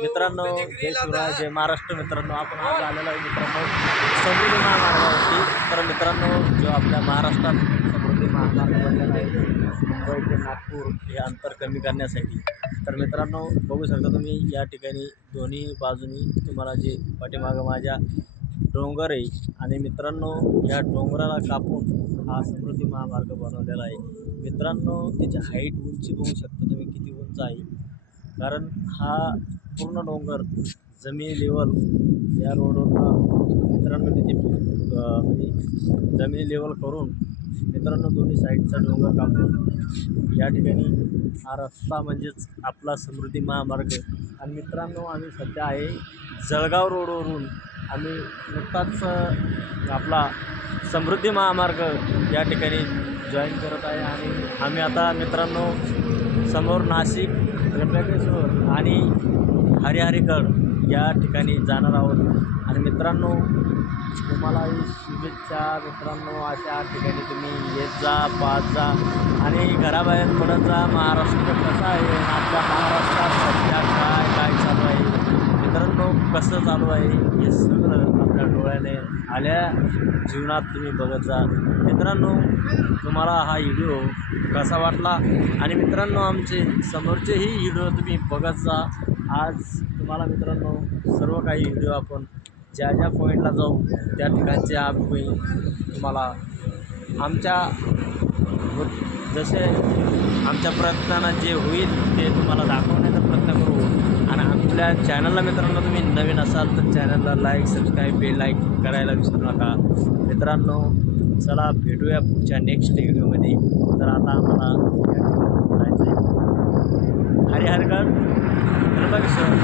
मित्रांनो जय शिवराय जय महाराष्ट्र मित्रांनो. आपण आज आलेलो आहे मित्रांनो समृद्धी महामार्गावरती. तर मित्रांनो जो आपल्या महाराष्ट्रात समृद्धी महामार्ग बनलेला आहे मुंबई ते नागपूर हे अंतर कमी करण्यासाठी. तर मित्रांनो बघू शकता तुम्ही या ठिकाणी दोन्ही बाजूनी तुम्हाला जे पाठीमागं माझ्या डोंगर आहे. आणि मित्रांनो या डोंगराला कापून हा समृद्धी महामार्ग बनवलेला आहे. मित्रांनो त्याची हाईट उंची बघू शकता तुम्ही किती उंच आहे. कारण हा पूर्ण डोंगर जमिनी लेवल या रोडवरला मित्रांनो तिथे म्हणजे जमिनी लेवल करून मित्रांनो दोन्ही साईडचा डोंगर कापून या ठिकाणी हा रस्ता म्हणजेच आपला समृद्धी महामार्ग. आणि मित्रांनो आम्ही सध्या आहे जळगाव रोडवरून आम्ही नुकताच आपला समृद्धी महामार्ग या ठिकाणी जॉईन करत आहे. आणि आम्ही आता मित्रांनो समोर नाशिक त्र्यंबकेश्वर आणि हरिहरेगड या ठिकाणी जाणार आहोत. आणि मित्रांनो तुम्हालाही शुभेच्छा. मित्रांनो अशा ठिकाणी तुम्ही येत जा पाहत जा. आणि घराबाहेर पडत जा. महाराष्ट्र कसा आहे? आपल्या महाराष्ट्रात सध्या काय काय चालू आहे? मित्रांनो कसं चालू आहे? हे सगळं आपल्या डोळ्याने आल्या. जीवनात तुम्ही बघत जा. मित्रांनो तुम्हाला हा व्हिडिओ कसा वाटला? आणि मित्रांनो आमचे समोरचेही व्हिडिओ तुम्ही बघत जा. आज तुम्हाला मित्रांनो सर्व काही व्हिडिओ आपण ज्या ज्या पॉईंटला जाऊ त्या ठिकाणचे आम्ही तुम्हाला आमच्या जसे आमच्या प्रयत्नानं जे होईल ते तुम्हाला दाखवण्याचा प्रयत्न करू. आणि आपल्या चॅनलला मित्रांनो तुम्ही नवीन असाल तर चॅनलला लाईक सबस्क्राईब बेल लाईक करायला विसरू नका. मित्रांनो चला भेटूया पुढच्या नेक्स्ट व्हिडिओमध्ये तर आता आम्हाला हरिहरगढ़ कृपा किशोर